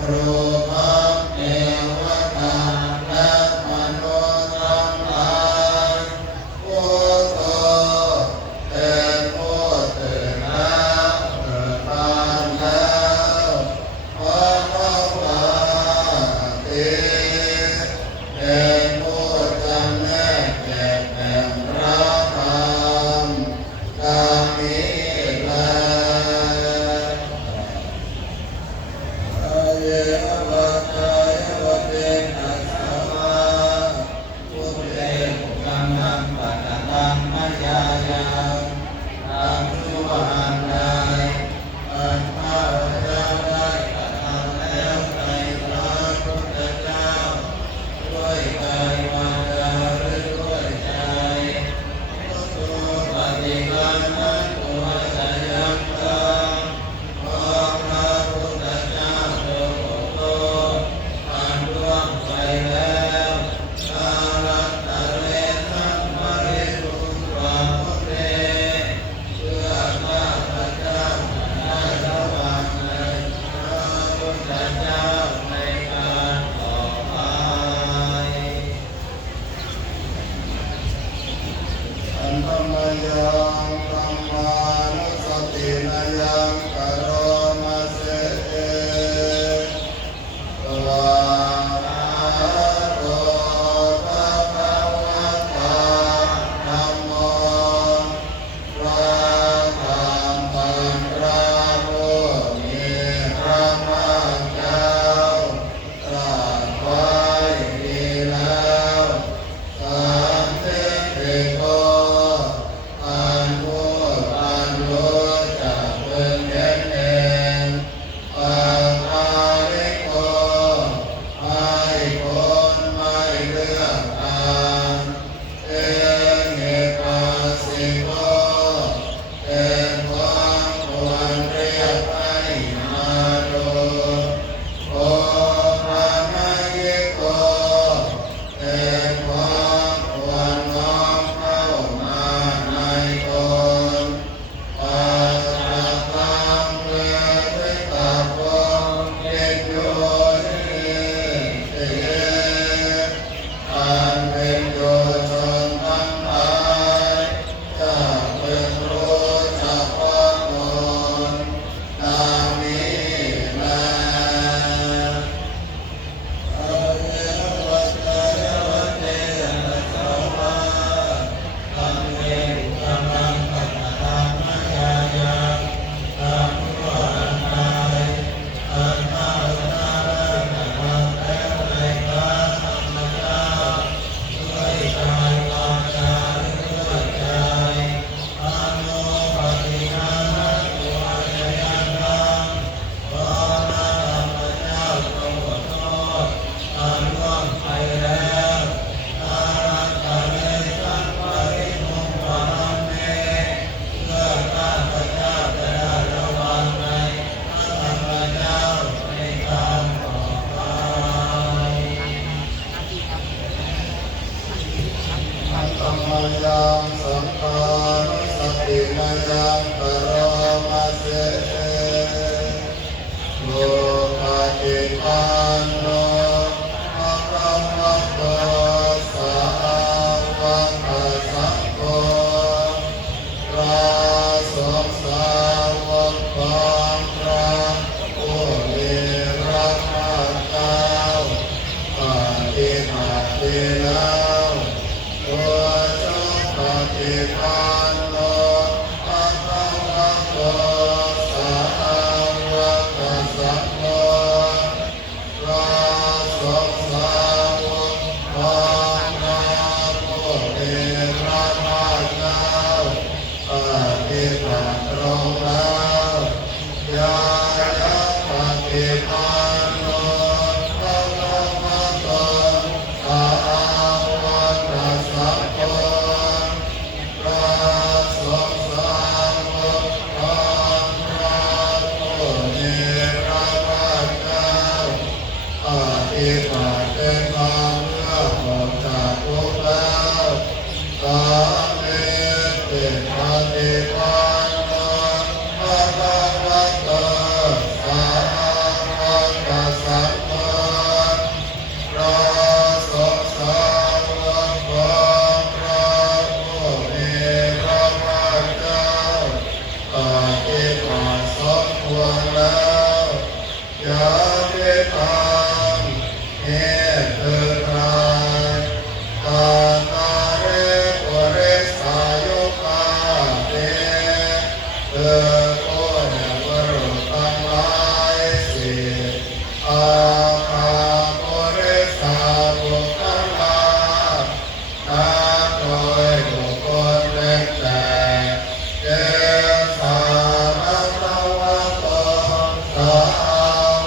ครูพักเทวดาและมนุษย์ทั้งหลายพุทโธเป็นผู้ตื่นแล้วเบิกบานแล้วภควาติเป็นผู้จำแนกแจกแบ่งพระธรรมดังนี้แล เยวะตยวะเตนะสัมมาพุทเตปุกังนังปัตตังมยายังตังสุหันไดอันพระเจ้าได้กระทำแล้วในพระพุทธเจ้าด้วยกายวาจาหรือด้วยใจพุทโธปฏิกัณนะตัวสยัมตังของพระพุทธเจ้าโดยโตอันล่วงไปแล้วกาลันตะเรสัมมาริสุทธวามุเตเพื่อข้าพเจ้าได้ระวังในพระพุทธเจ้าในการต่อไปอันธรรมยังธรรมานุสตินายังกโรมาเสวะโตภะคะวะตาธัมโมพระธรรมเป็นพระผู้มีพระภาคเจ้าตรัสไว้ดีแล้วสันติโกอันผู้อันรู้จักพึงเห็นเองปัญญาลิโกไม่คนไม่เลือกทางเอหิปัสสิโกเป็นความควรเรียกให้มาดูโอภะมะยิโกเป็นความควรน้อมเข้ามาในตนปัจจัตตังเวทิตาโกกิจโยนิเตอันเป็นโยชนทั้งหลายจะเป็นรู้จักความตนดังนี้แล อเยวะตยวะเตนะสัมมาธัมเมกัมมังปัตตังมยายังตังสุหันไดอันพระเจ้าได้กระทำแล้วในพระธรรมเจ้าด้วยกายวาจาหรือด้วยใจอนุปฏิกัณนะตัวสยันตังของพระธรรมเจ้าทรงขอโทษอันล่วงไปแล้วอารันตะเรสัมมาริมุขวาเมเพื่อข้าพเจ้าจะได้ระวังในพระธรรมเจ้าในการต่อไปอัตตมยังสังฆานุสติมายังกโรมาเสโลกาจิปันโนภะคะวะโตสาวกสังโฆพระสงฆ์สาวกของพระผู้มีพระภาคเจ้าปฏิบัติดีแล้วตัวเจ้าปฏิปันโนภะคะวะโตสาวกสังโฆพระสงฆ์สาวกของพระผู้มีพระภาคเจ้าปฏิบัติตรงแล้วญาณปฏิปันโนภะคะวะโตสาวกสังโฆพระสงฆ์สาวกของพระผู้มีพระภาคเจ้าปฏิบัติเป็นธรรมเพื่อหมดจากทุกข์แล้วสามีติปฏิปันโนภะคะวะโตสาวก าติตังเหตุราตานาเรปุริสายุกาเตเตโกเนวรุตังหลายสิอาคาปุริสาบุคลานาโดยบุคคลเล็กแต่เจสารตะวันตกสา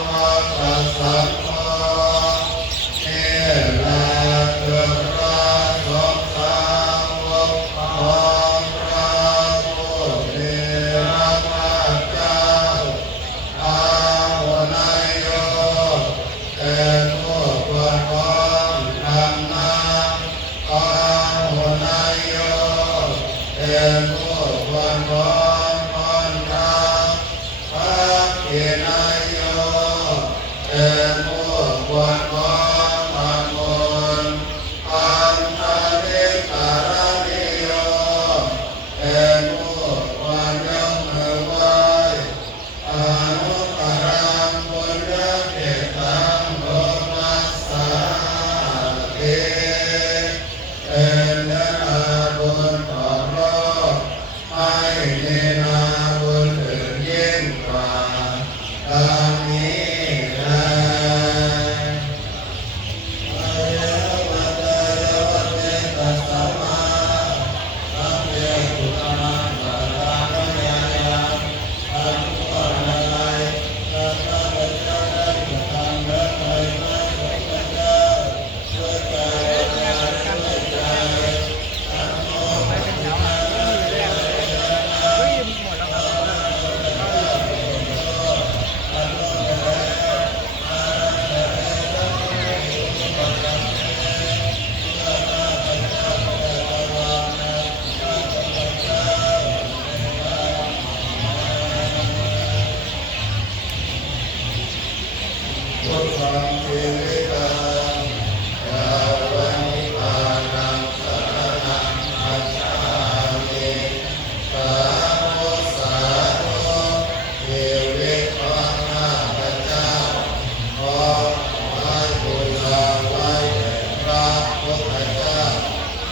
วกสัตโตเอลาเกิดราสงสาวกของพระผู้มีพระภาคเจ้าอาหุนายโยเป็นผู้ควรของธรรมะอาหุนายโยเป็นผู้ควรของคนธรรมภาคินายโยเป็นผู้ควรของธรรมบุญอันตริการนิโยเป็นผู้ควรยกมือไหว้อนุตตรังบุญญาเกตังโลมัสสาเกเป็นเนื้อนาบุญของโลกให้มีนาบุญอื่นยิ่งกว่าดังนี้แลอายะวัตยวัตเตตัสสะมาสัพเพปุตตะนังสาราคะญายังอันตุปะนาไลสัพพะปัจจานังสัตังนะไมนะสัพพะเจ้าช่วยกายช่วยใจอันโมไม่เป็นแถวพุทธังชีวิตังยาวนิพพานังสรณังคัจฉามิสาธุสาธุชีวิตของข้าพเจ้าขอไว้บูชาไว้แด่พระพุทธเจ้า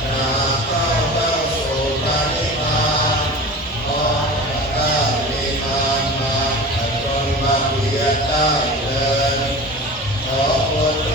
อย่าเข้าสู่พระนิพพานขอพระได้มีทางมาจนมาเพียรได้เถิดขอพุทธ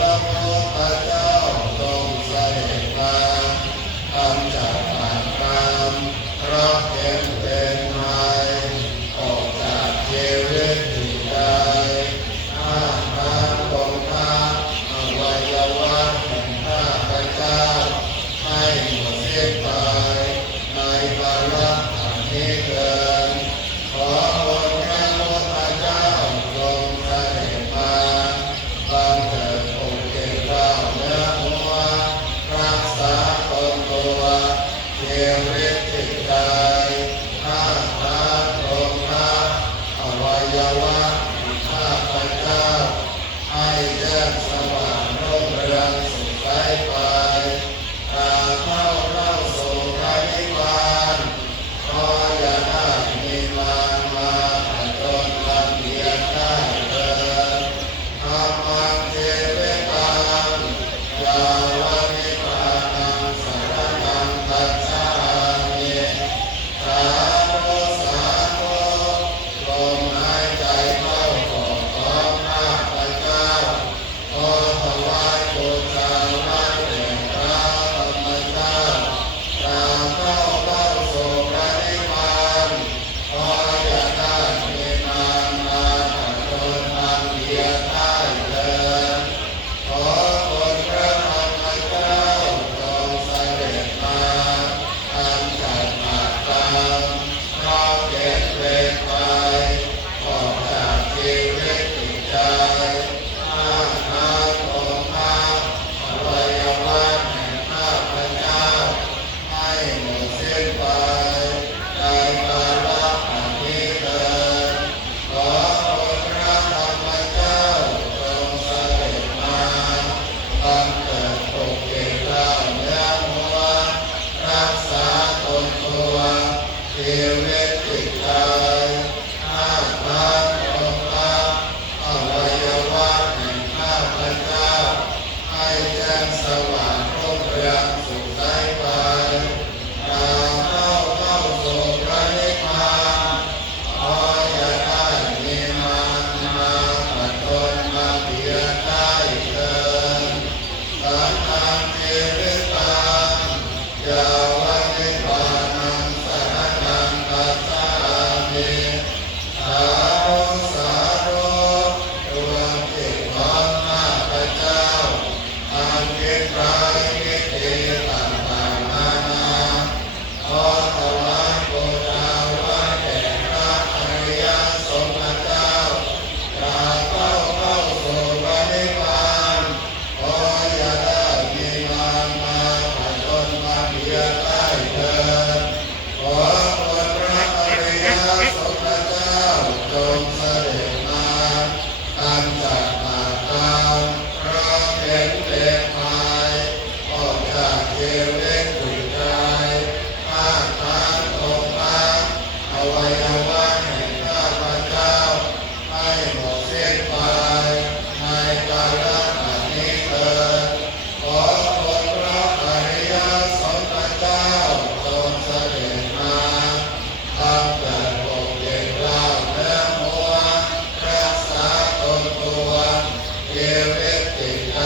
วิตจิตใจ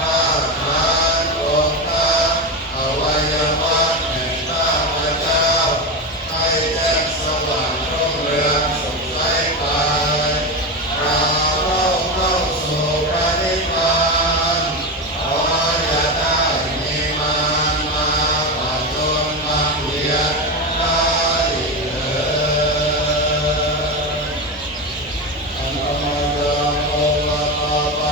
อาหารองค์พระอวัยวะแห่งข้าพเจ้าให้แจ้งสว่างรุ่งเรืองสุขใสไปเราเข้าสู่พระนิพพานขออย่าได้มีมารมาปัจจุบันเวียนได้เถิดอันตมยังโอวาป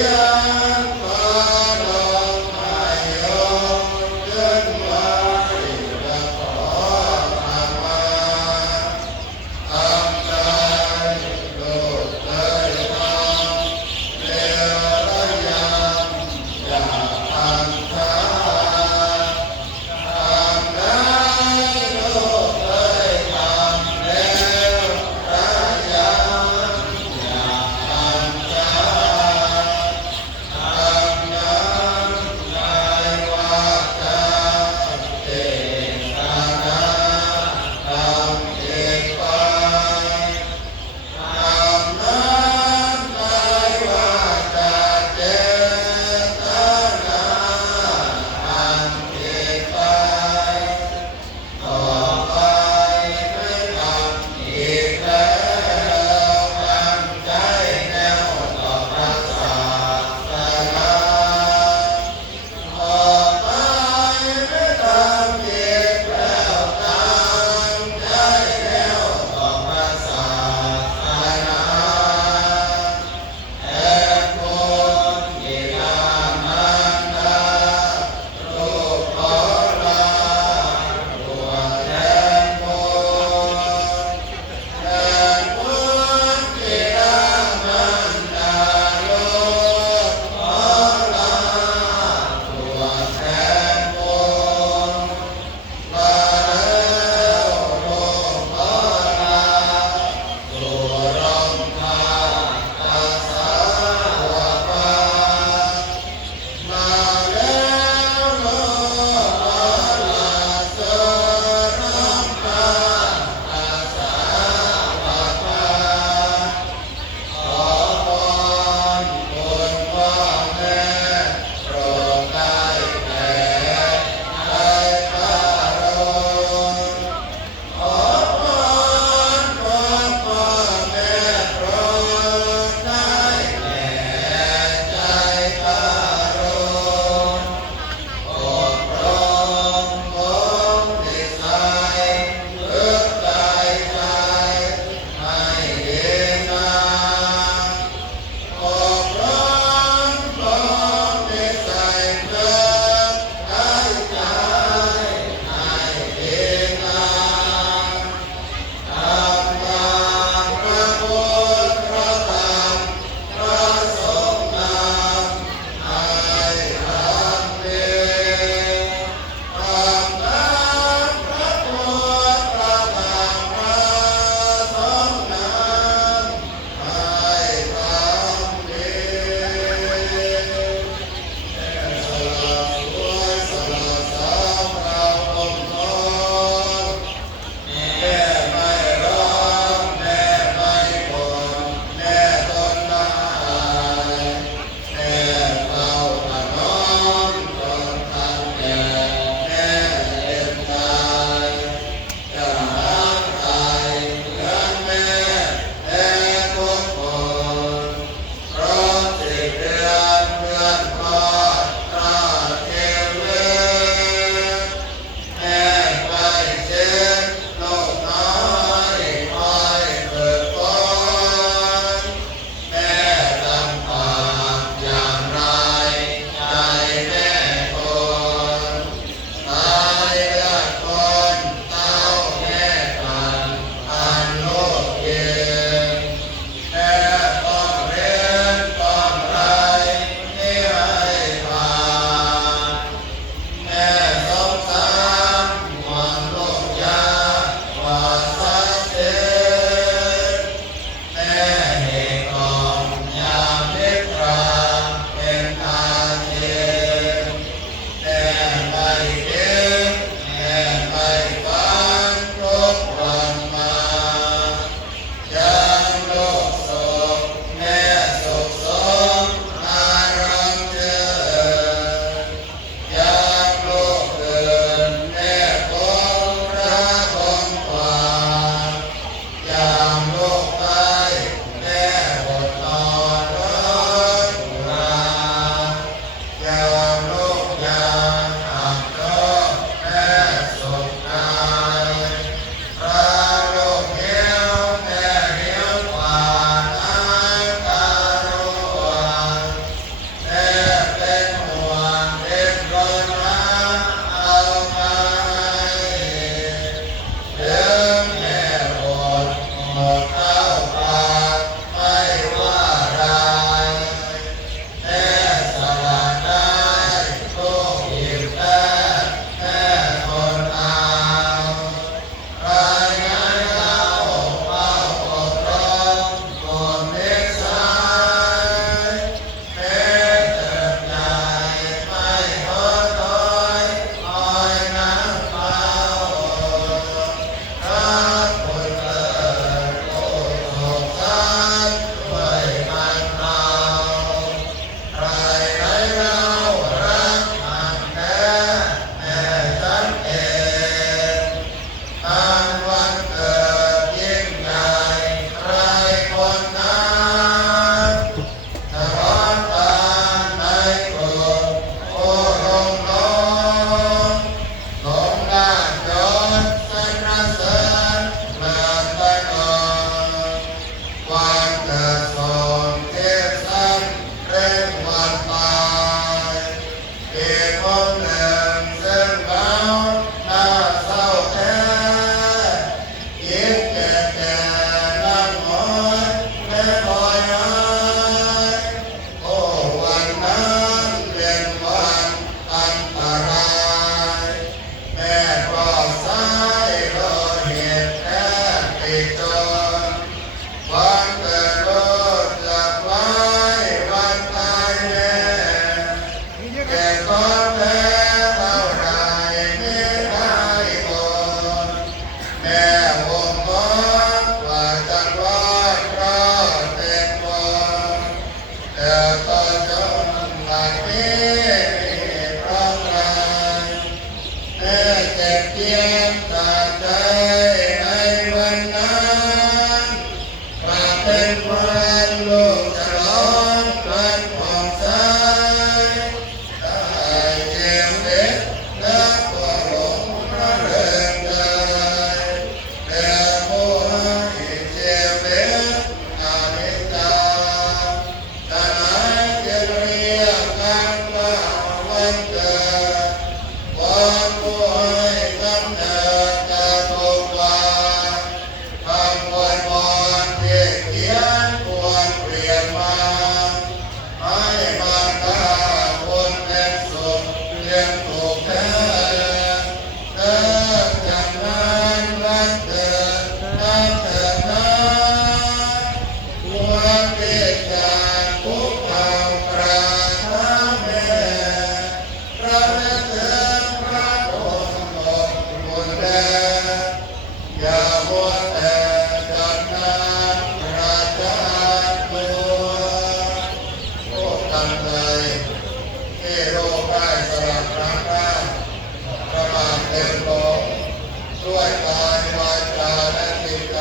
ยังพาลงให้ยกขึ้นไว้และขอขมาทำใจลูกเลยทำเลวระยำอย่าพันธาทำได้ลูกเลยทำแล้วระยำอย่าพันธา จนหลักนี้เพราะใครแม้เจ็บเจียมจากใจในวันนั้นกลับเป็นวันลูกฉลองวันผ่องใสได้เจียมเด็ดและตัวหลงพระเริงใจแต่ผู้ให้เจียมเด็ดอานิจจาจะไหนจะเรียกกันว่าวันเกิดวันผู้ให้กำเนิดจะถูกวางคำอวยพรที่เขียนควรเปลี่ยนมาให้บรรดาคนเป็นสุขเรียนถูกแท้เลิกจากนั้นวันเกิดนั้นเถิดนะความเกิดจากทุกข์เอาปราศแม่พระเถิดพระองค์อบอุ่นแลอย่ามัวแต่จัดงานประจานตัวโอ้กันเลยที่โลกได้สลับรักได้ประมาทเต็มลงด้วยกายวาจาและจิตใจ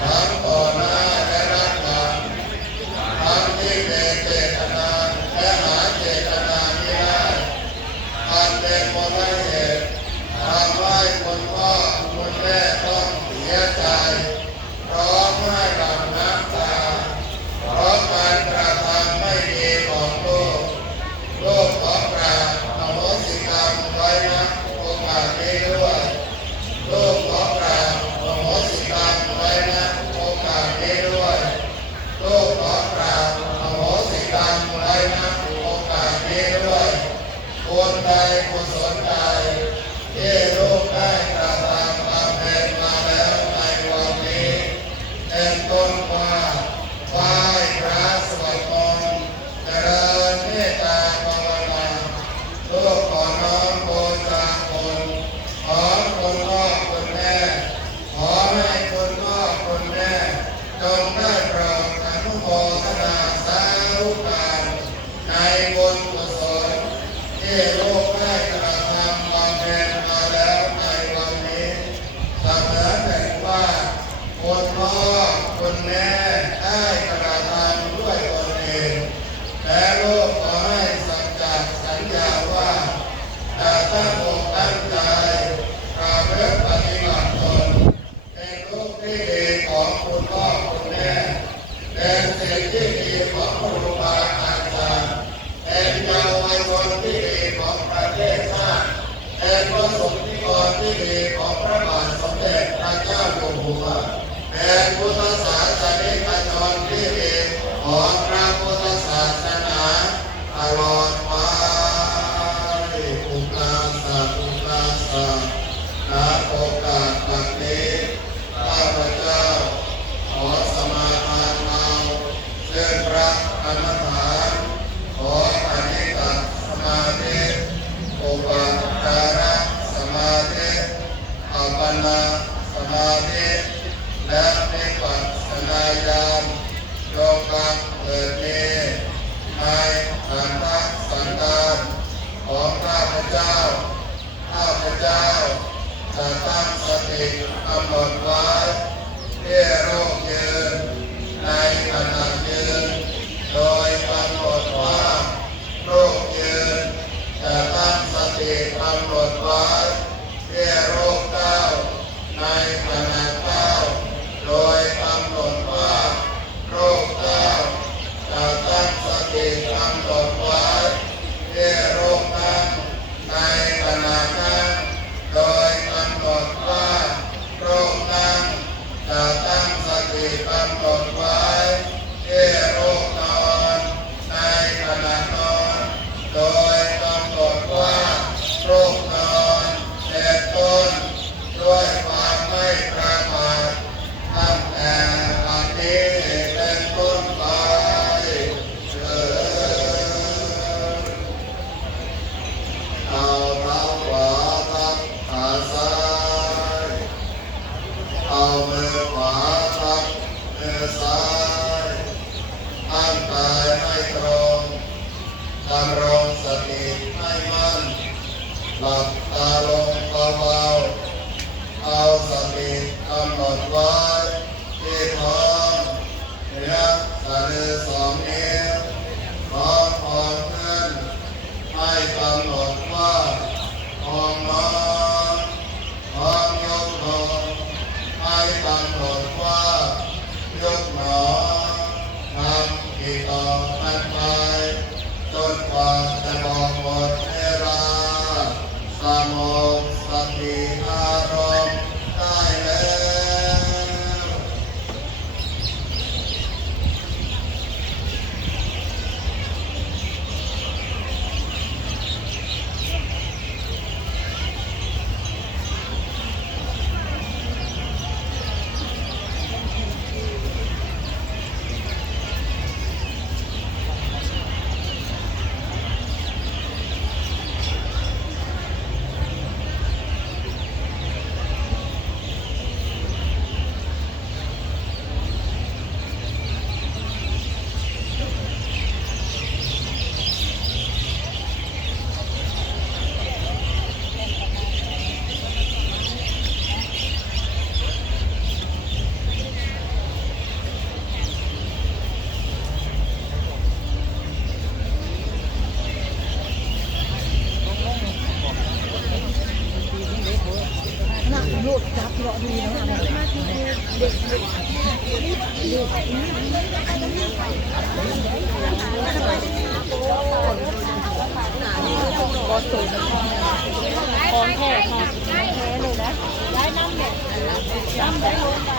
ทั้งต่อหน้าและรับหลังทั้งที่เป็นเจตนาและหาเจตนาไม่ได้อันเป็นมูลเหตุทำให้คุณพ่อคุณแม่ต้องเสียใจร้องไห้หลั่งน้ำตาเพราะการกระทำไม่ดีของลูกขอกราบอโหสิกรรมไว้ณโอกาสนี้ด้วยลูกขอกราบอโหสิกรรมไว้ณโอกาสนี้ด้วยลูกขอกราบอโหสิกรรมไว้ณโอกาสนี้ด้วยบุญใดกุศลใดที่ลูกได้กระทำบำเพ็ญมาแล้วในวันนี้เป็นต้นว่าไหว้พระสวดมนต์เจริญเมตตาภาวนาลูกขอน้อมบูชาคุณของคุณพ่อคุณแม่ขอให้คุณพ่อคุณแม่จงได้โปรดอนุโมทนาสาธุการในบุญกุศลที่ลูกได้กระทำบำเพ็ญมาแล้วในวันนี้เสมือนหนึ่งว่าคุณพ่อคุณแม่ได้กระทำด้วยตนเองและลูกขอให้สัจจะสัญญาว่าจะตั้งอกตั้งใจประพฤติปฏิบัติตนเป็นลูกที่ดีของคุณพ่อคุณแม่เป็นสิ่งที่ดีของครูบาอาจารย์เป็นเยาวชนที่ดีของพ ำรงสติให้มั่นหลับตาลงเบาๆเอาสติกำหนดไว้ที่ท้องเนื้อสะดือสองนิ้วน้อมคอขึ้นให้กำหนดว่าพองน้อมพองยกลงให้กำหนดว่ายกหนอทำที่ต่อกันไปจนกว่าจะบอกหมดเวลาสงบสติอารมณ์ได้แล้ว ของแท้ค่ะแท้เลยนะย้ายน้ำเนี่ยน้ำได้ลงไป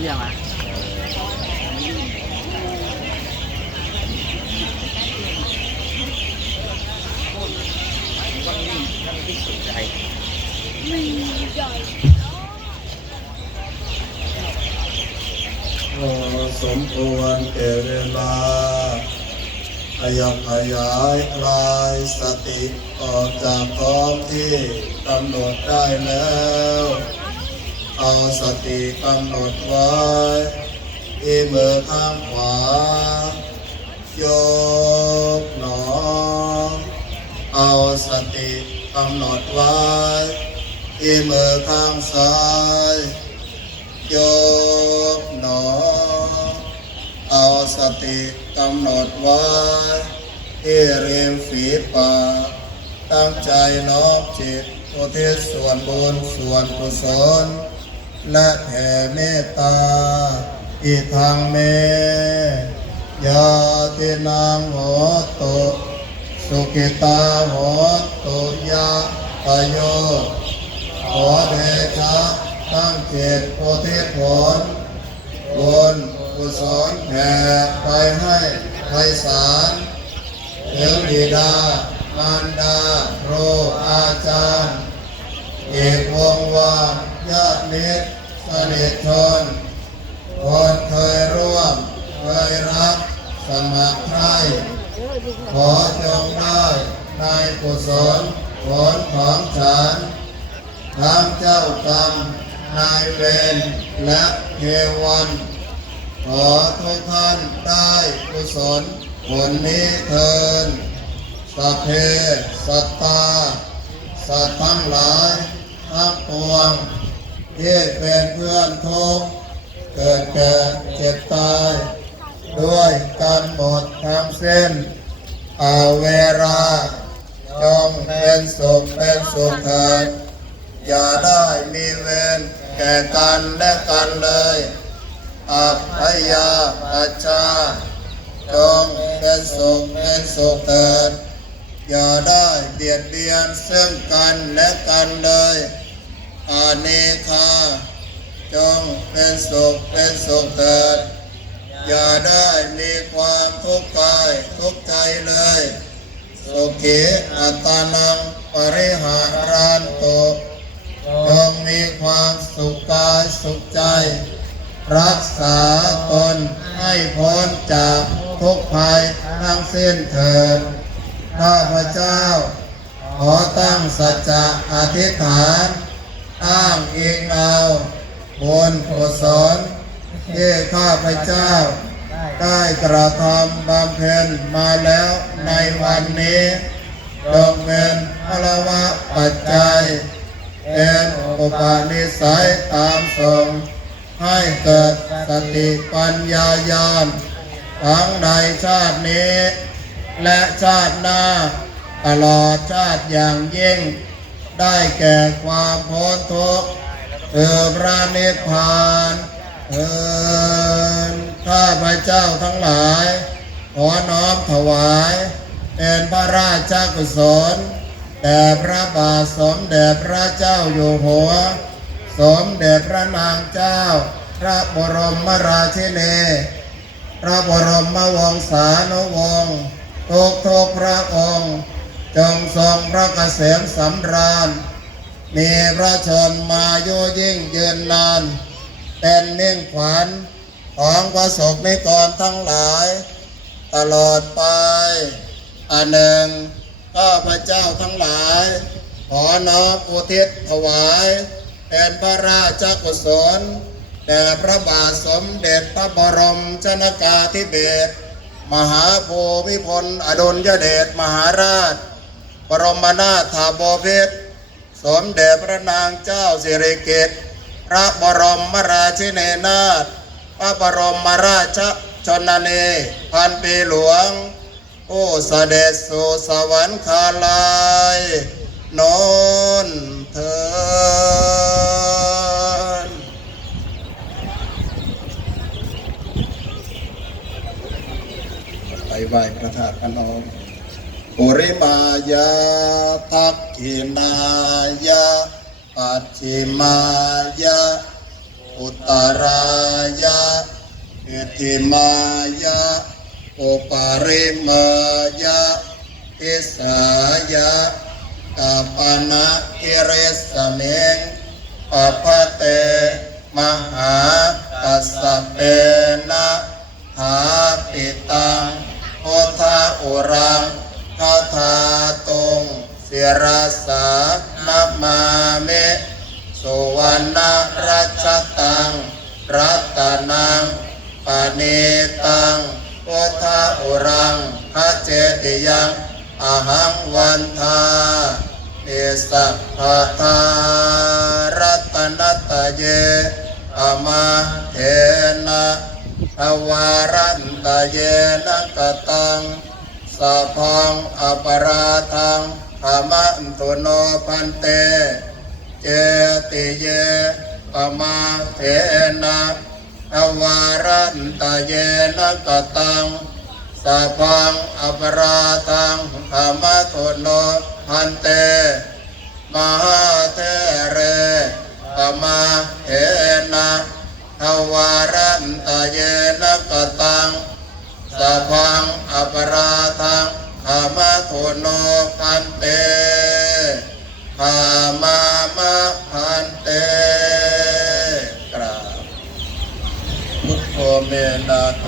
เยี่ยมอ่ะสมควรแก่เวลาขยับขยายคลายสติออกจากท้องที่กำหนดได้แล้วเอาสติกำหนดไว้ที่มือข้างขวายกหนอเอาสติกำหนดไว้ที่มือข้างซ้ายยกหนอเอาสติกำหนดไว้ที่ริมฝีปากตั้งใจน้อมจิตอุทิศส่วนบุญส่วนกุศลและแผ่เมตตาอิทังเมยาตินังโหตุสุขิตาโหตุยะปโยขอเดชะตั้งจิตอุทิศผลบุญกุศลแผ่ไปให้ไพศาลถึงบิดามารดาครูอาจารย์เอกวงวานญาติมิตรสนิทชนคนเคยร่วมเคยรักสมัครใครขอจงได้ในกุศลผลของฉันทั้งเจ้ากรรมนายเวรและเทวันขอทุกท่านได้กุศลผลนี้เถิดสัพเพสัตตาสัตว์ทั้งหลายทั้งปวงที่เป็นเพื่อนทุกข์เกิดแก่เจ็บตาย ด้วยกันหมดทั้งสิ้นอาเวราจงเป็นสุขเถิดอย่าได้มีเวรแก่กันและกันเลยอัพยาปัชชาจงเป็นสุขเถิดอย่าได้เบียดเบียนซึ่งกันและกันเลยอาเนคาจงเป็นสุขเถิดอย่าได้มีความทุกข์กายทุกข์ใจเลยสุขีอัตตานังปริหารันตุจงมีความสุขกายสุขใจรักษาตนให้พ้นจากทุกภัยทั้งสิ้นเถิดข้าพเจ้าขอตั้งสัจจะอธิษฐานอ้างอิงเอาบุญกุศลที่ข้าพเจ้าได้กระทำบำเพ็ญมาแล้วในวันนี้จงเป็นพลวะปัจจัยเป็นอุปนิสัยตามส่งให้เกิดสติปัญญาญาณทั้งในชาตินี้และชาติหน้าตลอดชาติอย่างยิ่งได้แก่ความพ้นทุกข์คือพระนิพพานข้าพเจ้าทั้งหลายขอน้อมถวายเป็นพระราชกุศลแด่พระบาทสมเด็จพระเจ้าอยู่หัวสมเด็จพระนางเจ้าพระบรมราชินีพระบรมวงศานุวงศ์ทุกพระองค์จงทรงพระเกษมสำราญมีพระชนมายุยิ่งยืนนานเป็นมิ่งขวัญของพระสงฆ์นิกรทั้งหลายตลอดไปอันหนึ่งข้าพเจ้าทั้งหลายขอน้อมอุทิศถวายเป็นพระราชกุศลแด่พระบาทสมเด็จพระบรมชนกาธิเบศรมหาภูมิพลอดุลยเดชมหาราชบรมนาถบพิตรสมเด็จพระนางเจ้าสิริกิติ์พระบรมราชินีนาถพระบรมราชชนนีพันปีหลวงผู้เสด็จสู่สวรรคาลัยโน้นเถิดไปไหว้พระธาตุพนมปุริมายาทักขินายาปัจฉิมายาอุตรายาอิทิมายาอุปาริมายาอิสายากัปปนะกิริสเมงปะพะเตมหากัสสเปนะหาปิตังโอทาอุรังคาถาตุงศิรสานามาเมสุวรรณรัชตังรัตนังปณิตังโอทาอุรังคาเจติยังอหังวันทาเอสัพพะทารัตนัตเยอมาเทนะอวารันตเยนะกตังสัพพังอปราทังธรรมันตุโนพันเตเจติเยปมาเทนะอวารันตเยนะกตังสัพพังอปราทังธรรมันตุโนพันเตมหาเทเรปมาเทนะอวารันตเยนะกตังสัพพังอปราทังธรรมทุโนพันเตธรรมามะพันเตกราบพุทโธเมนาโถ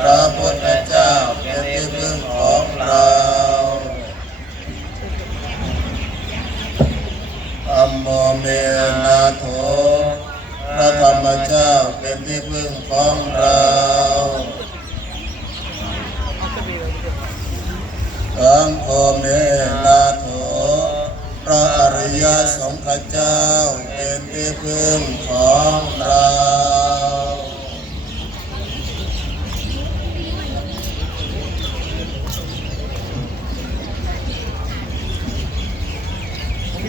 พระพุทธเจ้าเป็นที่พึ่งของเราธัมโมเมนาโถพระธรรมเจ้าเป็นที่พึ่งของเราสังโฆเมนาโถพระอริยสงฆ์เจ้าเป็นที่พึ่งของเรา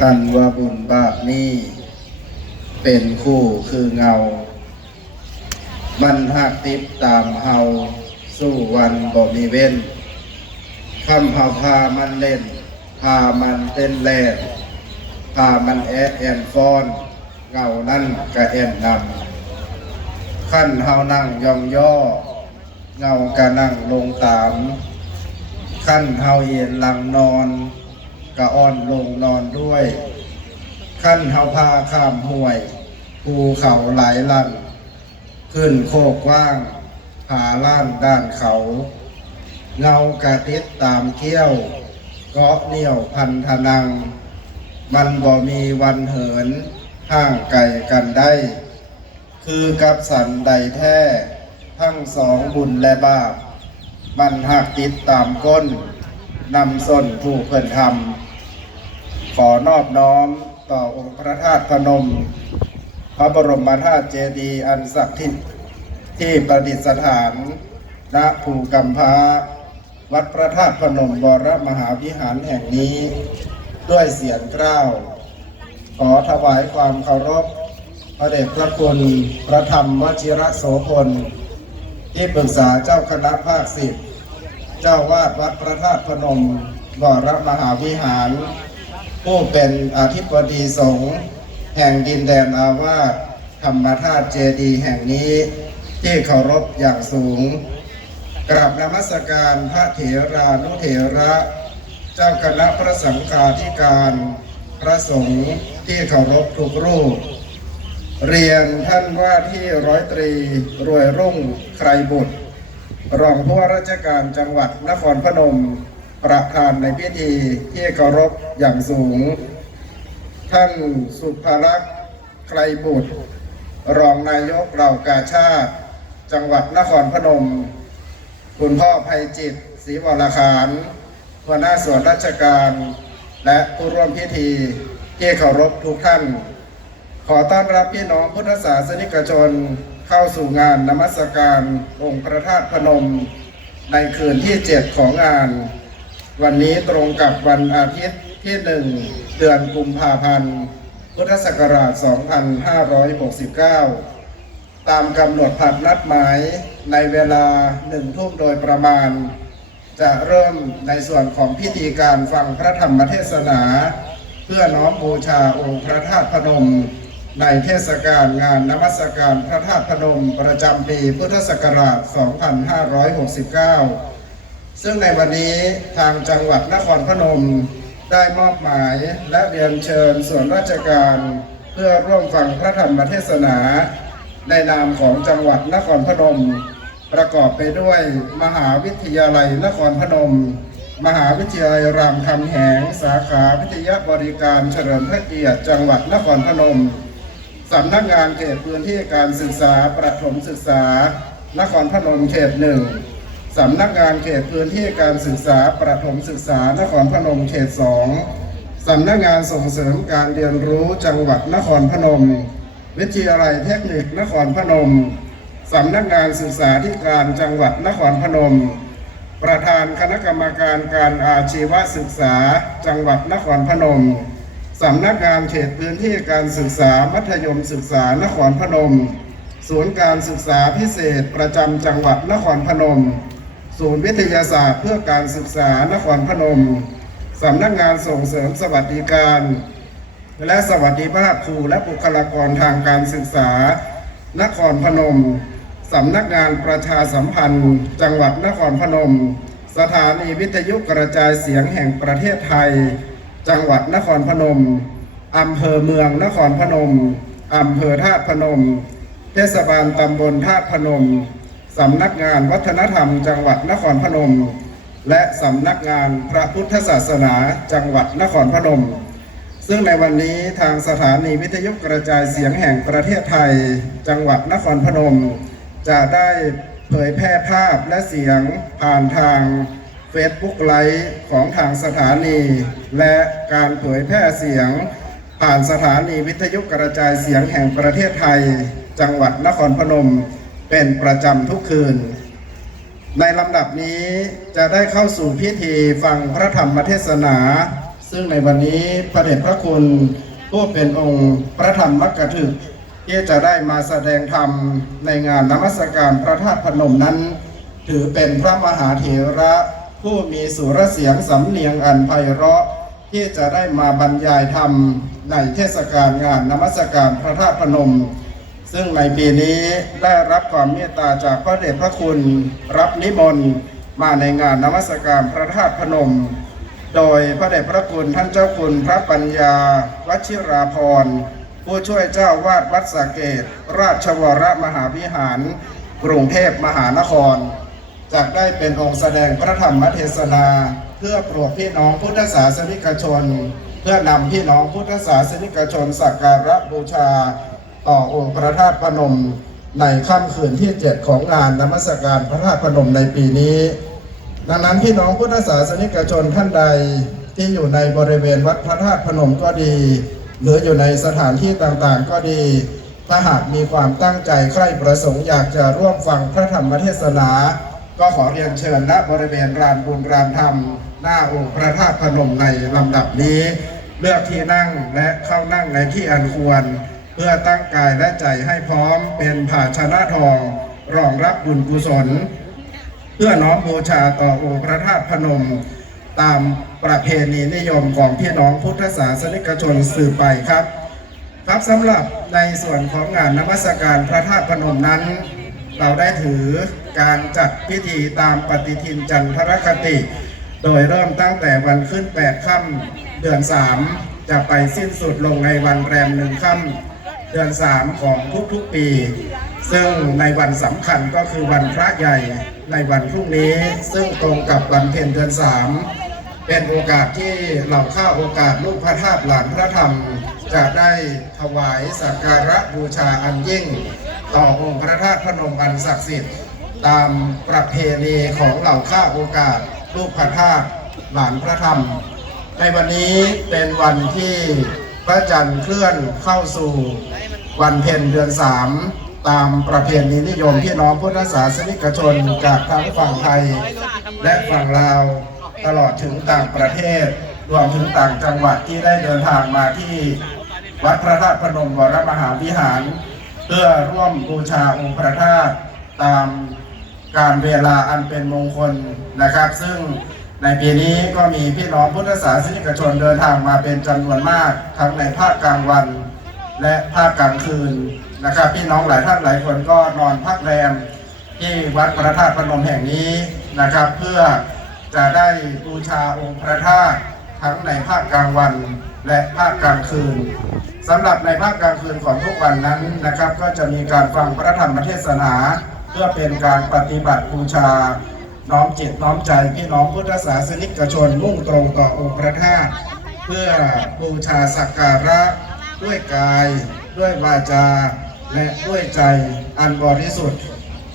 กันว่าบุญบาปนี้เป็นคู่คือเงามันหักติดตามเฮาสู้วันบ่มีเว้นคำเฮาพามันเล่นพามันเต้นแล่นพามันแอนฟ้อนเงานั่นกะแอนนำขั้นเฮานั่งยองย่อเงากะนั่งลงตามขั้นเฮาเอียนหลังนอนกะอ่อนลงนอนด้วยขั้นเฮาพาข้ามห้วยภูเขาหลายลันขึ้นโคกกว้างผาล่านด้านเขาเงากะติดตามเกี้ยวเกาะเหนี่ยวพันธนังมันบ่มีวันเหินห่างไกลกันได้คือกับสันใดแท้ทั้งสองบุญและบาปมันหักติดตามก้นนำส้นผู้เพิ่นทำขอนอบน้อมต่อองค์พระธาตุพนมพระบรมธาตุเจดีย์อันศักดิ์สิทธิ์ที่ประดิษฐานณภูกำพร้าวัดพระธาตุพนมวรมหาวิหารแห่งนี้ด้วยเสียงกล้าวขอถวายความเคารพพระเดชพระคุณพระธรรมวชิรโสพลที่ปรึกษาเจ้าคณะภาค10เจ้าวาดวัดพระธาตุพนมวรมหาวิหารผู้เป็นอธิบดีสงฆ์แห่งดินแดนอาวาสธรรมธาตุเจดีย์แห่งนี้ที่เคารพอย่างสูงกราบนมัสการพระเถรานุเถระเจ้าคณะพระสังฆาธิการพระสงฆ์ที่เคารพทุกรูปเรียนท่านว่าที่ร้อยตรีรวยรุ่งไครบุตรรองผู้ว่าราชการจังหวัดนครพนมประธานในพิธีที่เคารพอย่างสูงท่านสุภลักษณ์ไครบุตรรองนายกเหล่ากาชาติจังหวัดนครพนมคุณพ่อไพจิตรศรีวรขานหัวหน้าส่วนราชการและผู้ร่วมพิธีที่เคารพทุกท่านขอต้อนรับพี่น้องพุทธศาสนิกชนเข้าสู่งานนมัสการองค์พระธาตุพนมในคืนที่7ของงานวันนี้ตรงกับวันอาทิตย์ที่1เดือนกุมภาพันธ์พุทธศักราช2569ตามกำหนดผัดนัดหมายในเวลา1 ทุ่มโดยประมาณจะเริ่มในส่วนของพิธีการฟังพระธรรมเทศนาเพื่อน้อมบูชาองค์พระธาตุพนมในเทศกาลงานนมัสการพระธาตุพนมประจำปีพุทธศักราช 2569 ซึ่งในวันนี้ทางจังหวัดนครพนมได้มอบหมายและเรียนเชิญส่วนราชการเพื่อร่วมฟังพระธรรมเทศนาในนามของจังหวัดนครพนมประกอบไปด้วยมหาวิทยาลัยนครพนมมหาวิทยาลัยรามคำแหงสาขาวิทยาบริการเฉลิมพระเกียรติจังหวัดนครพนมสำนักงานเขตพื้นที่การศึกษาประถมศึกษานครพนมเขต1สำนักงานเขตพื้นที่การศึกษาประถมศึกษานครพนมเขต2สำนักงานส่งเสริมการเรียนรู้จังหวัดนครพนมวิทยาลัยเทคนิคนครพนมสำนักงานศึกษาธิการจังหวัดนครพนมประธานคณะกรรมการการอาชีวศึกษาจังหวัดนครพนมสำนักงานเขตพื้นที่การศึกษามัธยมศึกษานครพนมศูนย์การศึกษาพิเศษประจำจังหวัดนครพนมศูนย์วิทยาศาสตร์เพื่อการศึกษานครพนมสำนักงานส่งเสริมสวัสดิการและสวัสดิภาพครูและบุคลากรทางการศึกษานครพนมสำนักงานประชาสัมพันธ์จังหวัดนครพนมสถานีวิทยุกระจายเสียงแห่งประเทศไทยจังหวัดนครพนมอำเภอเมืองนครพนมอำเภอธาตุพนมเทศบาลตำบลธาตุพนมสำนักงานวัฒนธรรมจังหวัดนครพนมและสำนักงานพระพุทธศาสนาจังหวัดนครพนมซึ่งในวันนี้ทางสถานีวิทยุกระจายเสียงแห่งประเทศไทยจังหวัดนครพนมจะได้เผยแพร่ภาพและเสียงผ่านทางFacebook ไลฟ์ของทางสถานีและการเผยแพร่เสียงผ่านสถานีวิทยุกระจายเสียงแห่งประเทศไทยจังหวัดนครพนมเป็นประจำทุกคืนในลำดับนี้จะได้เข้าสู่พิธีฟังพระธรรมเทศนา ซึ่งในวันนี้พระเดชพระคุณผู้เป็นองค์พระธรรมมักกะถึกที่จะได้มาแสดงธรรมในงานนมัสการพระธาตุพนมนั้น ถือเป็นพระมหาเถระผู้มีสุรเสียงสำเนียงอันไพเราะที่จะได้มาบรรยายธรรมในเทศกาลงานนมัสการพระธาตุพนมซึ่งในปีนี้ได้รับความเมตตาจากพระเดชพระคุณรับนิมนต์มาในงานนมัสการพระธาตุพนมโดยพระเดชพระคุณท่านเจ้าคุณพระปัญญาวชิราภรณ์ผู้ช่วยเจ้าวาดวัดสระเกษราชวรมหาวิหารกรุงเทพมหานครจะได้เป็นองค์แสดงพระธรรมเทศนาเพื่อโปรดพี่น้องพุทธศาสนิกชนเพื่อนำพี่น้องพุทธศาสนิกชนสักการะบูชาต่อองค์พระธาตุพนมในค่ำคืนที่ 7ของงานนมัสการพระธาตุพนมในปีนี้ดังนั้นพี่น้องพุทธศาสนิกชนท่านใดที่อยู่ในบริเวณวัดพระธาตุพนมก็ดีหรืออยู่ในสถานที่ต่างๆก็ดีถ้าหากมีความตั้งใจใคร่ประสงค์อยากจะร่วมฟังพระธรรมเทศนาก็ขอเรียนเชิญณบริเวณลานบุญลานธรรมหน้าองค์พระธาตุพนมในลำดับนี้เลือกที่นั่งและเข้านั่งในที่อันควรเพื่อตั้งกายและใจให้พร้อมเป็นภาชนะทองรองรับบุญกุศลเพื่อน้อมบูชาต่อองค์พระธาตุพนมตามประเพณีนิยมของพี่น้องพุทธศาสนิกชนสืบไปครับสำหรับในส่วนของงานนมัสการพระธาตุพนมนั้นเราได้ถือการจัดพิธีตามปฏิทินจันทรคติโดยเริ่มตั้งแต่วันขึ้น8ค่ำเดือน3จะไปสิ้นสุดลงในวันแรม1ค่ำเดือน3ของทุกๆปีซึ่งในวันสำคัญก็คือวันพระใหญ่ในวันพรุ่งนี้ซึ่งตรงกับวันเพ็ญเดือน3เป็นโอกาสที่เหล่าข้าโอกาสลูกพระธาตุหลานพระธรรมจะได้ถวายสักการะบูชาอันยิ่งต่อองค์พระธาตุพนมอันศักดิ์สิทธิ์ตามประเพณีของเหล่าข้าโอกาสลูกพระธาตุหลานพระธรรมในวันนี้เป็นวันที่พระจันทร์เคลื่อนเข้าสู่วันเพ็ญเดือน3ตามประเพณีนิยมพี่น้องพุทธศาสนิกชนจากทั้งฝั่งไทยและฝั่งลาวตลอดถึงต่างประเทศรวมถึงต่างจังหวัดที่ได้เดินทางมาที่วัดพระธาตุพนมวรมหาวิหารเพื่อร่วมบูชาองค์พระธาตุตามการเวลาอันเป็นมงคลนะครับซึ่งในปีนี้ก็มีพี่น้องพุทธศาสนิกชนเดินทางมาเป็นจำนวนมากทั้งในภาคกลางวันและภาคกลางคืนนะครับพี่น้องหลายท่านหลายคนก็นอนพักแรมที่วัดพระธาตุพนมแห่งนี้นะครับเพื่อจะได้บูชาองค์พระธาตุทั้งในภาคกลางวันและภาคกลางคืนสำหรับในภาคกลางคืนของทุกวันนั้นนะครับก็จะมีการฟังพระธรรมเทศนาเพื่อเป็นการปฏิบัติบูชาน้อมจิตน้อมใจพี่น้องพุทธศาสนิกชนมุ่งตรงต่อองค์พระธาตุเพื่อบูชาสักการะด้วยกายด้วยวาจาและด้วยใจอันบริสุทธิ์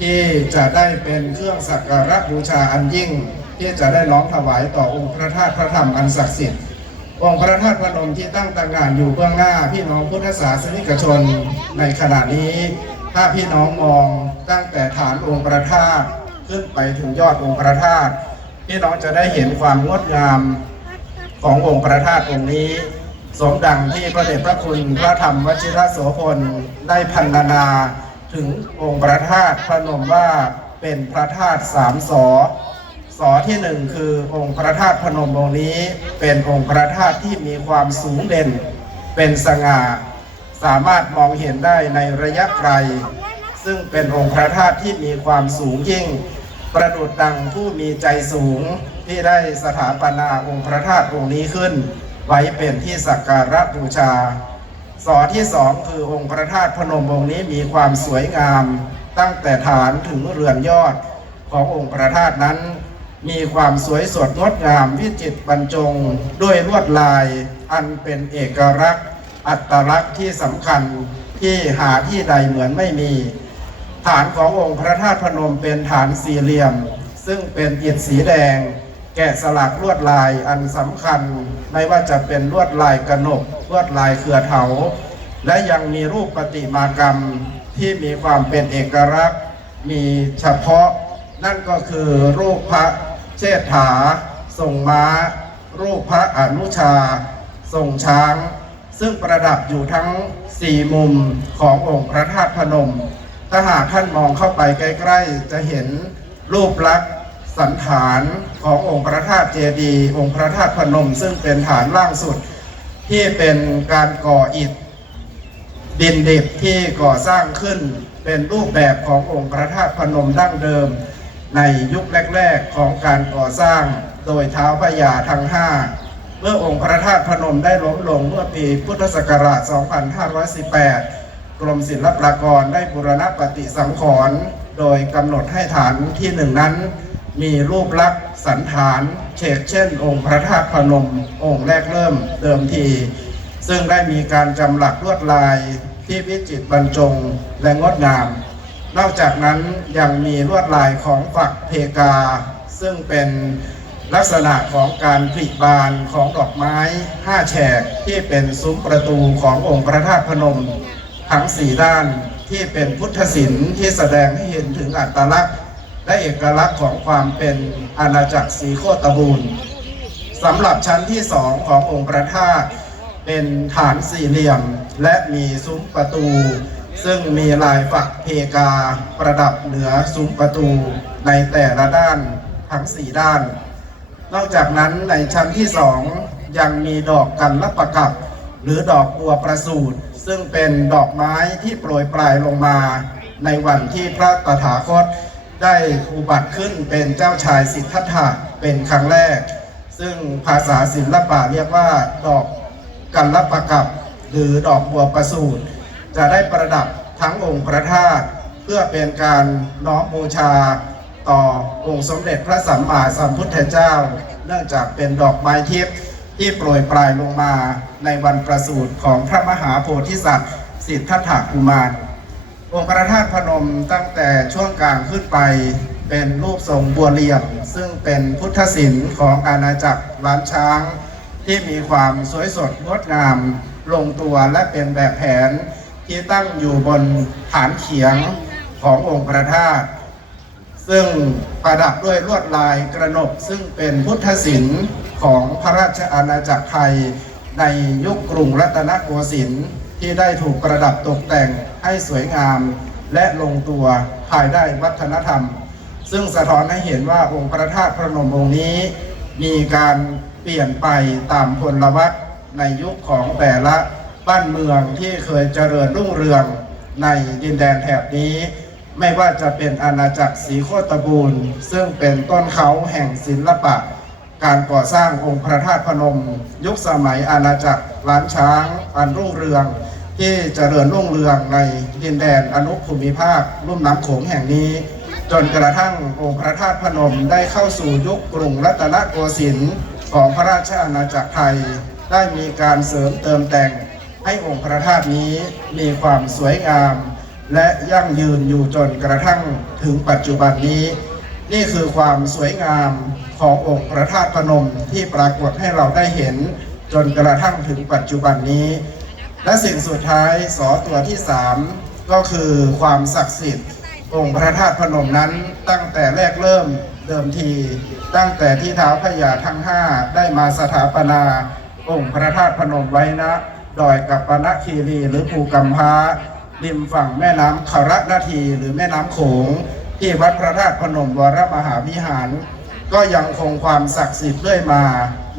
ที่จะได้เป็นเครื่องสักการะบูชาอันยิ่งที่จะได้น้อมถวายต่อองค์พระธาตุพระธรรมอันศักดิ์สิทธิ์องค์พระธาตุพนมที่ตั้งตระหง่านอยู่เบื้องหน้าพี่น้องพุทธศาสนิกชนในขณะนี้ถ้าพี่น้องมองตั้งแต่ฐานองค์พระธาตุขึ้นไปถึงยอดองค์พระธาตุพี่น้องจะได้เห็นความงดงามขององค์พระธาตุองค์นี้สมดังที่พระเดชพระคุณพระธรรมวชิรโสพลได้พรรณนาถึงองค์พระธาตุพนมว่าเป็นพระธาตุ3 สอที่1คือองค์พระธาตุพนมองค์นี้เป็นองค์พระธาตุที่มีความสูงเด่นเป็นสง่าสามารถมองเห็นได้ในระยะไกลซึ่งเป็นองค์พระธาตุที่มีความสูงยิ่งประดุจดังผู้มีใจสูงที่ได้สถาปนาองค์พระธาตุองค์นี้ขึ้นไว้เป็นที่สักการะบูชาสอที่2คือองค์พระธาตุพนมองค์นี้มีความสวยงามตั้งแต่ฐานถึงเรือนยอดขององค์พระธาตุนั้นมีความสวยสดงดงามวิจิตรบรรจงด้วยลวดลายอันเป็นเอกลักษณ์อัตลักษณ์ที่สำคัญที่หาที่ใดเหมือนไม่มีฐานขององค์พระธาตุพนมเป็นฐานสี่เหลี่ยมซึ่งเป็นอิฐสีแดงแกะสลักลวดลายอันสำคัญไม่ว่าจะเป็นลวดลายกนกลวดลายเครือเถาและยังมีรูปประติมากรรมที่มีความเป็นเอกลักษณ์มีเฉพาะนั่นก็คือรูปพระเชษฐาทรงม้า รูปพระอนุชาทรงช้างซึ่งประดับอยู่ทั้ง4มุมขององค์พระธาตุพนมถ้าหากท่านมองเข้าไปใกล้ๆจะเห็นรูปลักษณ์สันฐานขององค์พระธาตุเจดีย์องค์พระธาตุพนมซึ่งเป็นฐานล่างสุดที่เป็นการก่ออิฐดินดิบที่ก่อสร้างขึ้นเป็นรูปแบบขององค์พระธาตุพนมดั้งเดิมในยุคแรกๆของการก่อสร้างโดยท้าวพญาทั้ง5เมื่อองค์พระธาตุพนมได้ล้มลงเมื่อปีพุทธศักราช 2518 กรมศิลปากรได้บูรณปฏิสังขรณ์โดยกำหนดให้ฐานที่หนึ่งนั้นมีรูปลักษณ์สันฐานเฉกเช่นองค์พระธาตุพนมองค์แรกเริ่มเดิมทีซึ่งได้มีการจำหลักลวดลายที่วิจิตรบรรจงและงดงามนอกจากนั้นยังมีลวดลายของฝักเพกาซึ่งเป็นลักษณะของการผลิบานของดอกไม้5แฉกที่เป็นซุ้มประตูขององค์พระธาตุพนมทั้ง4ด้านที่เป็นพุทธศิลป์ที่แสดงให้เห็นถึงอัตลักษณ์และเอกลักษณ์ของความเป็นอาณาจักรศรีโคตบูรณ์สำหรับชั้นที่2ขององค์พระธาตุเป็นฐานสี่เหลี่ยมและมีซุ้มประตูซึ่งมีลายฝักเพกาประดับเหนือซุ้มประตูในแต่ละด้านทั้ง4ด้านนอกจากนั้นในชั้นที่2ยังมีดอกกันลับประกับหรือดอกบัวประสูติซึ่งเป็นดอกไม้ที่โปรยปลายลงมาในวันที่พระตถาคตได้อุบัติขึ้นเป็นเจ้าชายสิทธัตถะเป็นครั้งแรกซึ่งภาษาศิลปะเรียกว่าดอกกันลับประกับหรือดอกบัวประสูติจะได้ประดับทั้งองค์พระธาตุเพื่อเป็นการน้อมบูชาต่อองค์สมเด็จพระสัมมาสัมพุทธเจ้าเนื่องจากเป็นดอกไม้ทิพย์ที่โปรยปลายลงมาในวันประสูติของพระมหาโพธิสัตว์สิทธัตถกุมารองค์พระธาตุพนมตั้งแต่ช่วงกลางขึ้นไปเป็นรูปทรงบัวเหลี่ยมซึ่งเป็นพุทธศิลป์ของอาณาจักรล้านช้างที่มีความสวยสดงดงามลงตัวและเป็นแบบแผนที่ตั้งอยู่บนฐานเขียงขององค์พระธาตุซึ่งประดับด้วยลวดลายกระหนกซึ่งเป็นพุทธศิลป์ของพระราชอาณาจักรไทยในยุคกรุงรัตนโกสินทร์ที่ได้ถูกประดับตกแต่งให้สวยงามและลงตัวภายใต้วัฒนธรรมซึ่งสะท้อนให้เห็นว่าองค์พระธาตุพนมองค์นี้มีการเปลี่ยนไปตามพลวัตในยุคของแต่ละบ้านเมืองที่เคยเจริญรุ่งเรืองในดินแดนแถบนี้ไม่ว่าจะเป็นอาณาจักรศรีโคตบูรณ์ซึ่งเป็นต้นเขาแห่งศิลปะการก่อสร้างองค์พระธาตุพนมยุคสมัยอาณาจักรล้านช้างอันรุ่งเรืองที่เจริญรุ่งเรืองในดินแดนอนุภูมิภาคลุ่มน้ำโขงแห่งนี้จนกระทั่งองค์พระธาตุพนมได้เข้าสู่ยุคกรุงรัตนโกสินทร์ของพระราชอาณาจักรไทยได้มีการเสริมเติมแต่งให้องค์พระธาตุนี้มีความสวยงามและยั่งยืนอยู่จนกระทั่งถึงปัจจุบันนี้นี่คือความสวยงามขององค์พระธาตุพนมที่ปรากฏให้เราได้เห็นจนกระทั่งถึงปัจจุบันนี้และสิ่งสุดท้ายตัวที่3ก็คือความศักดิ์สิทธิ์องค์พระธาตุพนมนั้นตั้งแต่แรกเริ่มเดิมทีตั้งแต่ที่ท้าวพญาทั้ง5ได้มาสถาปนาองค์พระธาตุพนมไว้ณดอยกัปปนะคีรีหรือภูกำพร้าริมฝั่งแม่น้ำขรนาทีหรือแม่น้ำโขงที่วัดพระธาตุพนมวรมหาวิหารก็ยังคงความศักดิ์สิทธิ์เรื่อยมา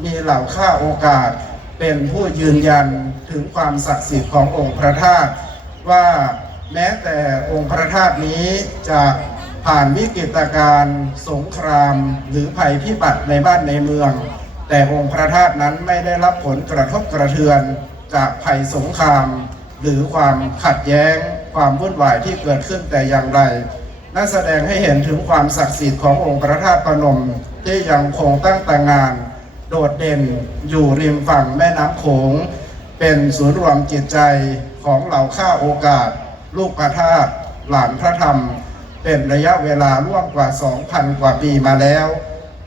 มีเหล่าข้าโอกาสเป็นผู้ยืนยันถึงความศักดิ์สิทธิ์ขององค์พระธาตุว่าแม้แต่องค์พระธาตุนี้จะผ่านวิกฤตการณ์สงครามหรือภัยพิบัติในบ้านในเมืองแต่องค์พระธาตุนั้นไม่ได้รับผลกระทบกระเทือนจากภัยสงครามหรือความขัดแย้งความวุ่นวายที่เกิดขึ้นแต่อย่างไรนั่นแสดงให้เห็นถึงความศักดิ์สิทธิ์ขององค์พระธาตุพนมที่ยังคงตั้งตระหง่านโดดเด่นอยู่ริมฝั่งแม่น้ำโขงเป็นศูนย์รวมจิตใจของเหล่าข้าโอกาสลูกพระธาตุหลานพระธรรมเป็นระยะเวลาร่วมกว่า 2,000 กว่าปีมาแล้ว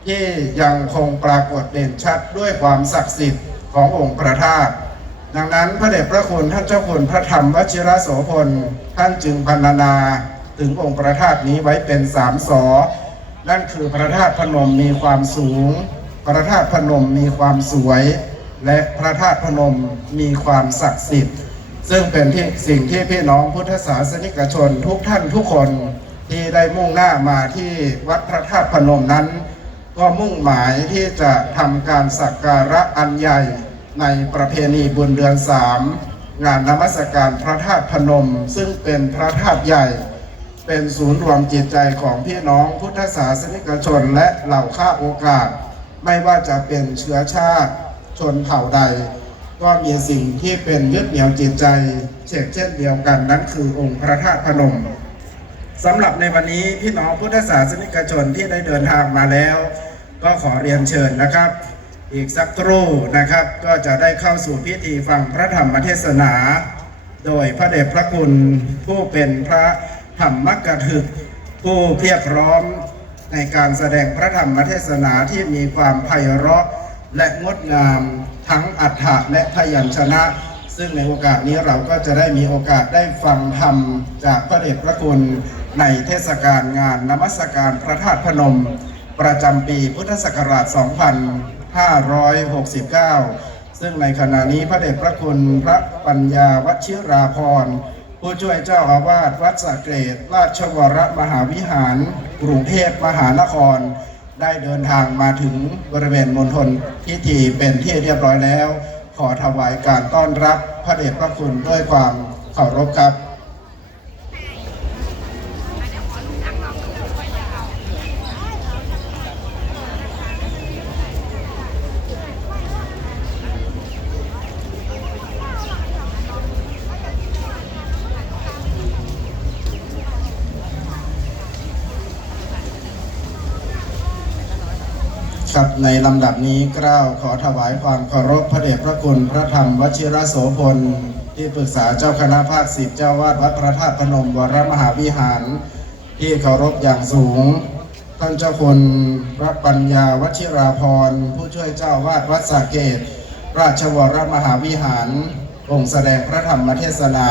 ที่ยังคงปรากฏเด่นชัดด้วยความศักดิ์สิทธิ์ขององค์พระธาตุดังนั้นพระเดชพระคุณท่านเจ้าคุณพระธรรมวชิรโสพลท่านจึงพรรณนาถึงองค์พระธาตุนี้ไว้เป็น3 สอนั่นคือพระธาตุพนมมีความสูง พระธาตุพนมมีความสวยและพระธาตุพนมมีความศักดิ์สิทธิ์ซึ่งเป็นสิ่งที่พี่น้องพุทธศาสนิกชนทุกท่านทุกคนที่ได้มุ่งหน้ามาที่วัดพระธาตุพนมนั้นก็มุ่งหมายที่จะทำการสักการะอันใหญ่ในประเพณีบุญเดือน 3 งานนมัสการพระธาตุพนมซึ่งเป็นพระธาตุใหญ่เป็นศูนย์รวมจิตใจของพี่น้องพุทธศาสนิกชนและเหล่าข้าโอกาสไม่ว่าจะเป็นเชื้อชาติชนเผ่าใดก็มีสิ่งที่เป็นยึดเหนี่ยวจิตใจเช่นเดียวกันนั้นคือองค์พระธาตุพนมสำหรับในวันนี้พี่น้องพุทธศาสนิกชนที่ได้เดินทางมาแล้วก็ขอเรียนเชิญนะครับอีกสักครู่นะครับก็จะได้เข้าสู่พิธีฟังพระธรรมเทศนาโดยพระเดชพระคุณผู้เป็นพระธรรมกถึกผู้เพียบพร้อมในการแสดงพระธรรมเทศนาที่มีความไพเราะและงดงามทั้งอรรถะและพยัญชนะซึ่งในโอกาสนี้เราก็จะได้มีโอกาสได้ฟังธรรมจากพระเดชพระคุณในเทศกาลงานนมัสการพระธาตุพนมประจำปีพุทธศักราช 2569 ซึ่งในขณะนี้พระเดชพระคุณพระปัญญาวชิราภรณ์ผู้ช่วยเจ้าอาวาสวัดสระเกษราชวรมหาวิหารกรุงเทพมหานครได้เดินทางมาถึงบริเวณมณฑลพิธีเป็นที่เรียบร้อยแล้วขอถวายการต้อนรับพระเดชพระคุณด้วยความเคารพครับครับในลำดับนี้กล้าวขอถวายความเคารพพระเดชพระคุณพระธรรมวชิรโสพลที่ปรึกษาเจ้าคณะภาค 10เจ้าวาดวัดพระธาตุพนมวรมหาวิหารที่เคารพอย่างสูงท่านเจ้าคุณพระปัญญาวชิราภรณ์ผู้ช่วยเจ้าวาดวัดสระเกษราชวรมหาวิหารองค์แสดงพระธรรมเทศนา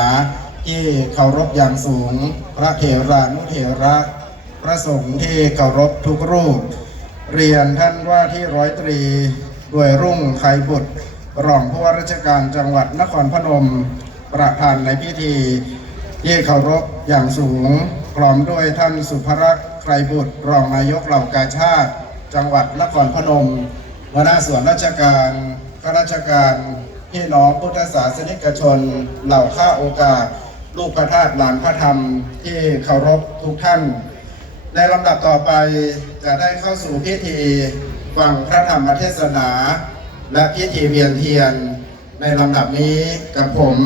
ที่เคารพอย่างสูงพระเถรานุเถระพระสงฆ์ที่เคารพทุกรูปเรียนท่านว่าที่ร้อยตรีด้วยรุ่งไคบุตรรองผู้ว่าราชการจังหวัดนครพนมประธานในพิธีที่เคารพอย่างสูงพร้อมด้วยท่านสุภรักษ์ไคบุตรรองนายกเหล่ากาชาติจังหวัดนครพนมหัวหน้าส่วนราชการข้าราชการพี่น้องพุทธศาสนิกชนเหล่าข้าโอกาสลูกพระธาตุหลานพระธรรมที่เคารพทุกท่านในลำดับต่อไปจะได้เข้าสู่พิธีฟังพระธรรมเทศนาและพิธีเวียนเทียนในลำดับนี้กับผม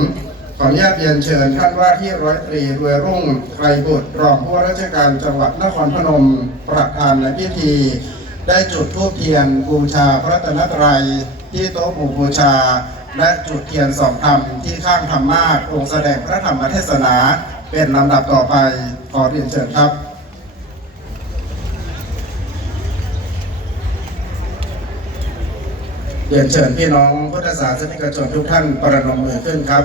ขออนุญาตเรียนเชิญท่านว่าที่ร้อยตรีรวยรุ่งไกรบุตรรองผู้ว่าราชการจังหวัดนครพนมประธานในพิธีได้จุดธูปเทียนบูชาพระรัตนตรัยที่โต๊ะหมู่บูชาและจุดเทียนส่องธรรมที่ข้างธรรมาสน์องค์แสดงพระธรรมเทศนาเป็นลำดับต่อไปขอเรียนเชิญครับเรียนเชิญพี่น้องพุทธศาสนิกชนทุกท่านประนมมือขึ้นครับ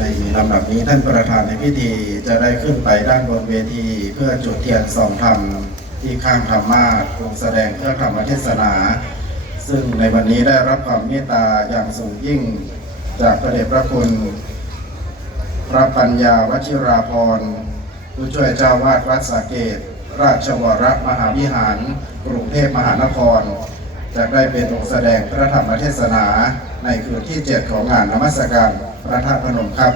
ในลำดับนี้ท่านประธานในพิธีจะได้ขึ้นไปด้านบนเวทีเพื่อจุดเทียนส่องธรรมที่ข้างธรรมาสน์องค์แสดงพระธรรมเทศนาซึ่งในวันนี้ได้รับความเมตตาอย่างสูงยิ่งจากพระเดชพระคุณพระปัญญาวชิราภรณ์ผู้ช่วยเจ้าวาดวัดสระเกษราชวรมหาวิหารกรุงเทพมหานครจะได้เป็นองค์แสดงพระธรรมเทศนาในคืนที่ 7ของงานนมัสการพระธาตุพนมครับ